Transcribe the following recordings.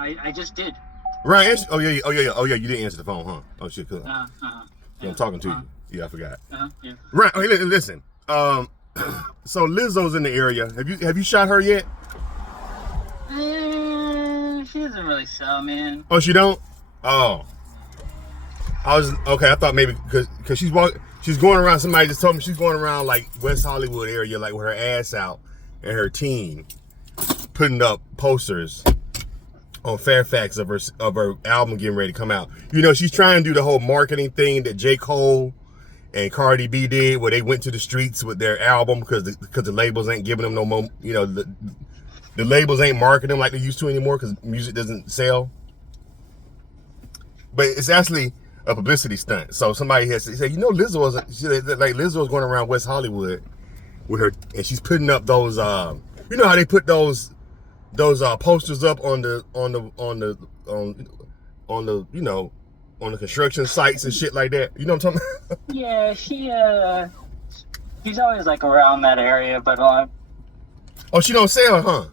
I just did. Right. Oh yeah. Oh yeah. Oh yeah. You didn't answer the phone, huh? Oh shit. Cool. Yeah, I'm talking to you. Yeah, I forgot. yeah. Right. Okay. Listen. So Lizzo's in the area. Have you shot her yet? She doesn't really sell, man. Oh, she don't. Oh, I was okay. I thought maybe because she's going around. Somebody just told me she's going around like West Hollywood area, like with her ass out and her team, putting up posters on Fairfax of her album getting ready to come out. You know, she's trying to do the whole marketing thing that J. Cole and Cardi B did, where they went to the streets with their album because the labels ain't giving them no more. You know, the labels ain't marketing them like they used to anymore because music doesn't sell. But it's actually a publicity stunt. So somebody has said, you know, Lizzo was going around West Hollywood with her, and she's putting up those. You know how they put those posters up on the you know, on the construction sites and shit like that. You know what I'm talking about? Yeah, she's always like around that area, but Oh, she don't sell, huh?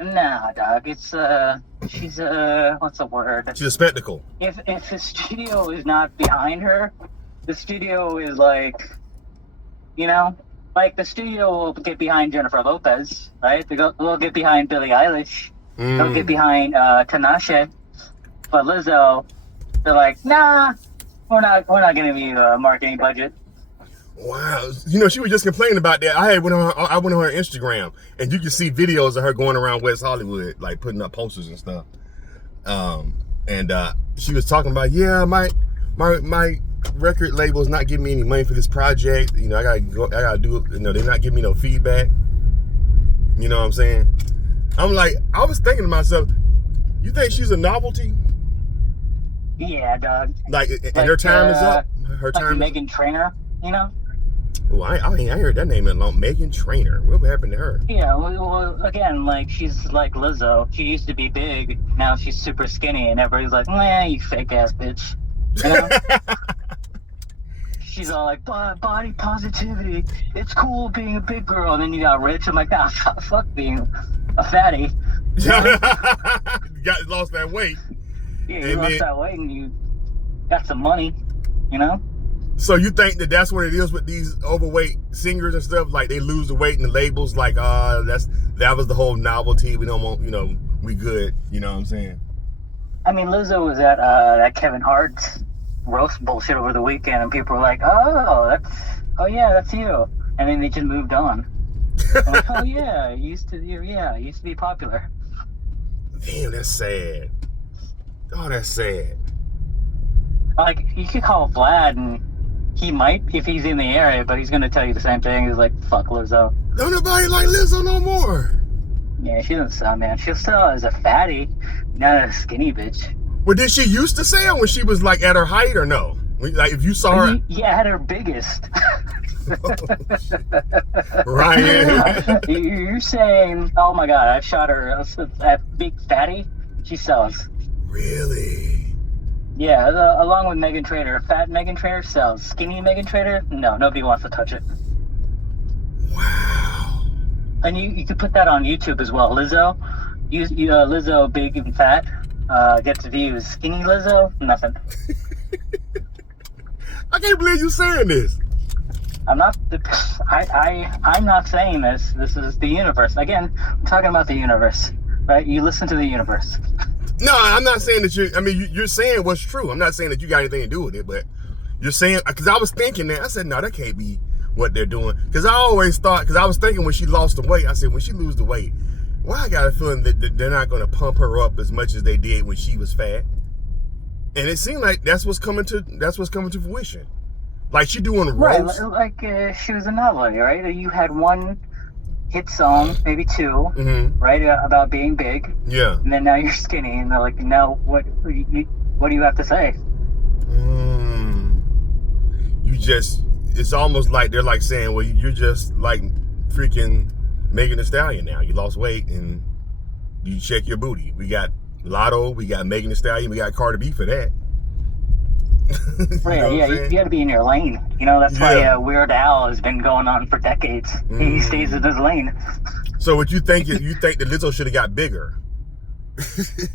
nah, dog. It's she's what's the word? She's a spectacle. If the studio is not behind her, the studio is like, you know, like the studio will get behind Jennifer Lopez, right? They'll get behind Billie Eilish. They'll get behind Tinashe. But Lizzo, they're like, nah, we're not giving you a marketing budget. Wow, you know, she was just complaining about that. I went on her Instagram, and you can see videos of her going around West Hollywood, like putting up posters and stuff. And she was talking about, yeah, my record label is not giving me any money for this project. You know, I gotta do it. You know, they're not giving me no feedback. You know what I'm saying? I'm like, I was thinking to myself, you think she's a novelty? Yeah, dog. Like her time is up. Her time. Like Meghan Trainor, you know. Oh, I heard that name in a long. Meghan Trainor. What happened to her? Yeah, well, again, like she's like Lizzo. She used to be big. Now she's super skinny, and everybody's like, "Nah, you fake ass bitch." You know? She's all like, body positivity. It's cool being a big girl. And then you got rich. I'm like, fuck being a fatty. You know? Lost that weight. Yeah, you lost that weight, and you got some money. You know. So you think that's what it is with these overweight singers and stuff? Like they lose the weight and the labels like, that was the whole novelty. We don't want, you know, we good. You know what I'm saying? I mean, Lizzo was at that Kevin Hart's roast bullshit over the weekend, and people were like, oh yeah, that's you. And then they just moved on. I'm like, oh yeah, it used to be popular. Damn, that's sad. Oh, that's sad. Like, you could call Vlad, and he might, if he's in the area, but he's going to tell you the same thing. He's like, fuck Lizzo. Don't nobody like Lizzo no more. Yeah, she doesn't sell, man. She'll sell as a fatty, not a skinny bitch. Well, did she used to sell when she was like at her height or no? Like if you saw her. Yeah, at her biggest. Right. You're saying, oh my God, I shot her at big fatty. She sells. Really? Yeah, along with Meghan Trainor. Fat Meghan Trainor sells. Skinny Meghan Trainor, no, nobody wants to touch it. Wow. And you could put that on YouTube as well. Lizzo, Lizzo big and fat, gets views. Skinny Lizzo, nothing. I can't believe you saying this. I'm not saying this. This is the universe. Again, I'm talking about the universe, right? You listen to the universe. No, I'm not saying that you're saying what's true. I'm not saying that you got anything to do with it, but you're saying, because I was thinking that, I said, no, that can't be what they're doing. Because I always thought, because I was thinking when she lost the weight, I said, when she lose the weight, well, I got a feeling that they're not going to pump her up as much as they did when she was fat. And it seemed like that's what's coming to fruition. Like she doing roast. Right, like she was a novelty, right? You had one hit song, maybe two, right, about being big. Yeah. And then now you're skinny, and they're like, now what do you have to say? It's almost like they're like saying, well, you're just like freaking Megan Thee Stallion now. You lost weight and you check your booty. We got Lotto, we got Megan Thee Stallion, we got Cardi B for that. Right, you got to be in your lane. You know, that's why Weird Al has been going on for decades. He stays in his lane. So what you think that Lizzo should have got bigger?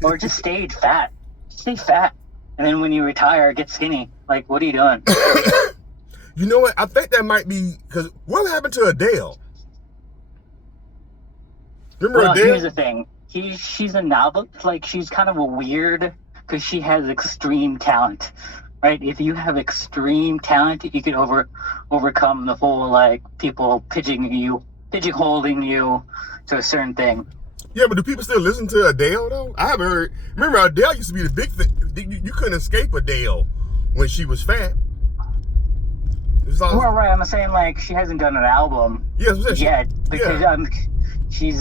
Or just stayed fat. Stay fat. And then when you retire, get skinny. Like, what are you doing? You know what? I think that might be because what happened to Adele? Remember Well, Adele? here's the thing. She's a novel. Like, she's kind of a weird because she has extreme talent, right? If you have extreme talent, you can overcome the whole like people pigeonholing you to a certain thing. Yeah, but do people still listen to Adele though? I haven't heard. Remember Adele used to be the big thing. You couldn't escape Adele when she was fat. Well, right. I'm saying like she hasn't done an album yet because she's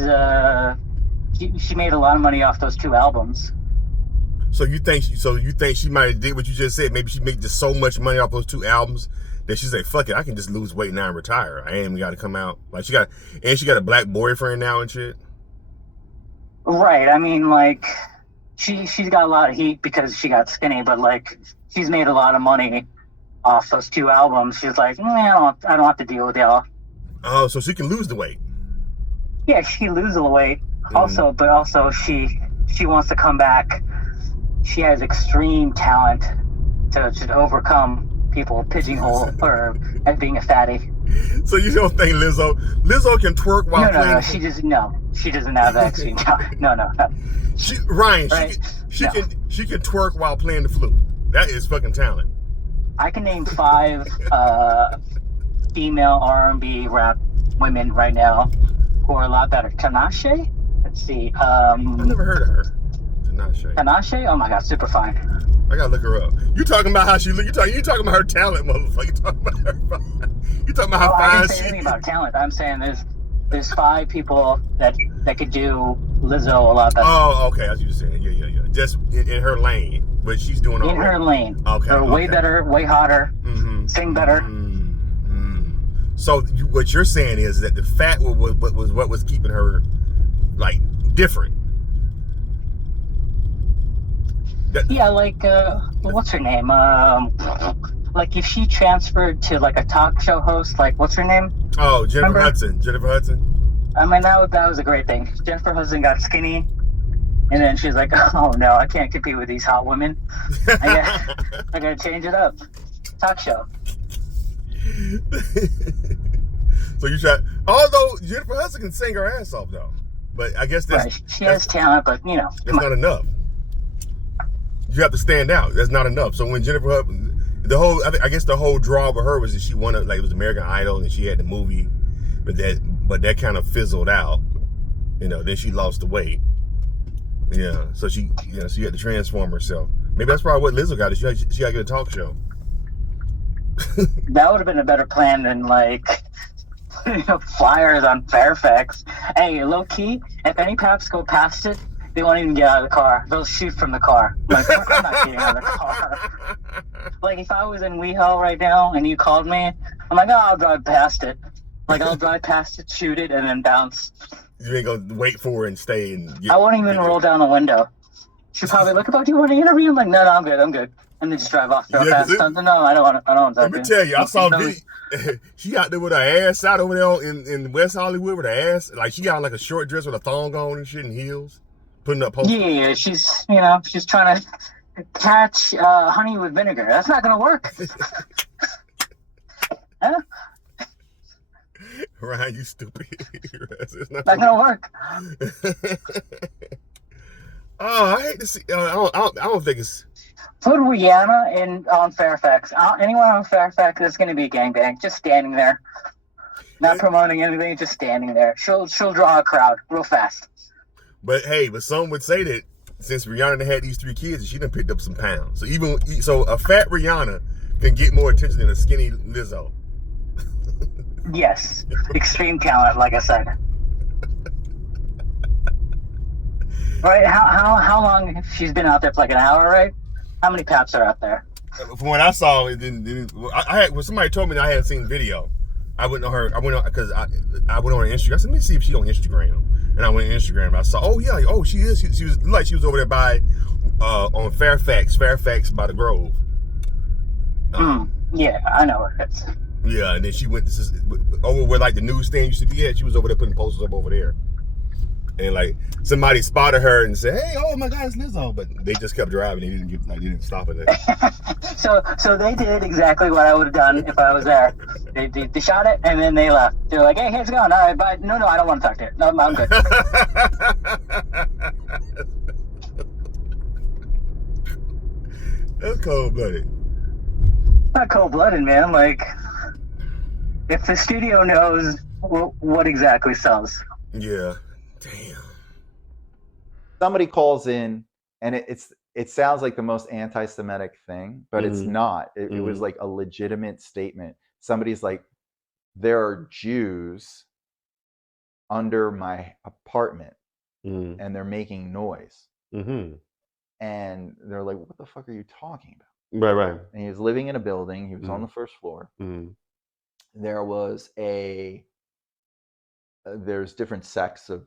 she made a lot of money off those 2 albums. So you think she might have did what you just said? Maybe she made just so much money off those 2 albums that she said, "Fuck it, I can just lose weight now and retire. I ain't even got to come out." Like she got a black boyfriend now and shit. Right. I mean, like she's got a lot of heat because she got skinny, but like she's made a lot of money off those 2 albums. She's like, I don't have to deal with y'all. Oh, so she can lose the weight. Yeah, she loses the weight. Also, but also she wants to come back. She has extreme talent to overcome people pigeonhole her as being a fatty. So you don't think Lizzo can twerk while playing? No, she doesn't have that extreme talent. No. Right? She can twerk while playing the flute. That is fucking talent. I can name 5 female R&B rap women right now who are a lot better. Tinashe? Let's see. I've never heard of her. Tinashe? Oh my god, super fine. I gotta look her up. You talking about how she look? You talking about her talent, motherfucker? You talking about her? You talking about how fine she? I didn't say anything about talent. I'm saying there's 5 people that could do Lizzo a lot better. Oh, okay. That's what you're saying. Yeah. Just in her lane, but she's doing all in her lane. Okay. They're way better, way hotter, sing better. So what you're saying is that the fat was what was keeping her like different. Yeah, like what's her name? Like if she transferred to like a talk show host, like what's her name? Oh, Jennifer Hudson. I mean that was a great thing. Jennifer Hudson got skinny, and then she's like, "Oh no, I can't compete with these hot women. I gotta change it up." Talk show. So you try. Although Jennifer Hudson can sing her ass off though, but I guess she has talent, but you know, that's not enough. You have to stand out. That's not enough. So when Jennifer Hudson, I guess the whole draw of her was that she wanted, like, it was American Idol and she had the movie, but that kind of fizzled out. You know, then she lost the weight. Yeah, so she had to transform herself. Maybe that's probably what Lizzo got. She got to get a talk show. That would have been a better plan than like flyers on Fairfax. Hey, low key, if any paps go past it, they won't even get out of the car. They'll shoot from the car. Like, I'm not getting out of the car. Like, if I was in WeHo right now and you called me, I'm like, oh, I'll drive past it. Like, I'll drive past it, shoot it, and then bounce. You ain't gonna wait for it and stay and I won't even roll down the window. She'll probably look about, do you want to interview? I'm like, no, I'm good. And then just drive off. No, I don't want to. Let me tell you, I saw she out there with her ass out over there in West Hollywood with her ass. Like, she got like a short dress with a thong on and shit and heels. Putting up posters. Yeah, she's trying to catch honey with vinegar. That's not gonna work. Huh? Ryan, you stupid. It's not gonna work. Oh, I hate to see. I don't think it's. Put Rihanna on Fairfax. Anyone on Fairfax is gonna be a gangbang. Just standing there, not promoting anything, just standing there. She'll draw a crowd real fast. But some would say that since Rihanna had these 3 kids, she done picked up some pounds. So a fat Rihanna can get more attention than a skinny Lizzo. Yes, extreme talent, like I said. Right? How long she's been out there for like an hour, right? How many paps are out there? From what I saw, when somebody told me that I hadn't seen video, I went on her. I went on because I went on her Instagram. I said, let me see if she's on Instagram. And I went on Instagram. And I saw, she is. She was like she was over there by on Fairfax by the Grove. Yeah, I know where it is. Yeah, and then she went over where like the newsstand used to be at. She was over there putting posters up over there. and like somebody spotted her and said, "Hey, oh my God, it's Lizzo," but they just kept driving. They didn't stop it. So they did exactly what I would have done if I was there. They shot it and then they left. They're like, "Hey, here's going. All right, bye." No, I don't want to talk to you. No, I'm good. That's cold blooded. Not cold blooded, man. I'm like, if the studio knows what exactly sells. Yeah. Damn. Somebody calls in, and it sounds like the most anti-Semitic thing, but it's not. It was like a legitimate statement. Somebody's like, there are Jews under my apartment, and they're making noise. And they're like, what the fuck are you talking about? Right. And he was living in a building. He was on the first floor. There was there's different sects of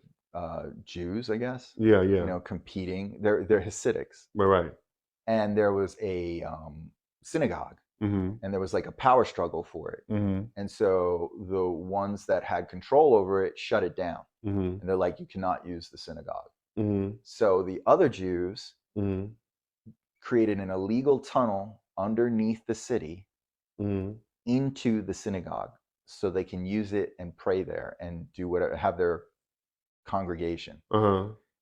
Jews, I guess. Yeah. You know, competing. They're Hasidics. Right. And there was a synagogue, and there was like a power struggle for it. And so the ones that had control over it shut it down. And they're like, you cannot use the synagogue. So the other Jews created an illegal tunnel underneath the city into the synagogue, so they can use it and pray there and do whatever, have their congregation.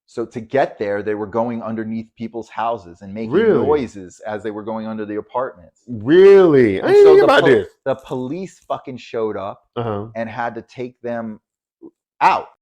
So to get there, they were going underneath people's houses and making noises as they were going under the apartments. Really? I didn't know about this. The police fucking showed up and had to take them out.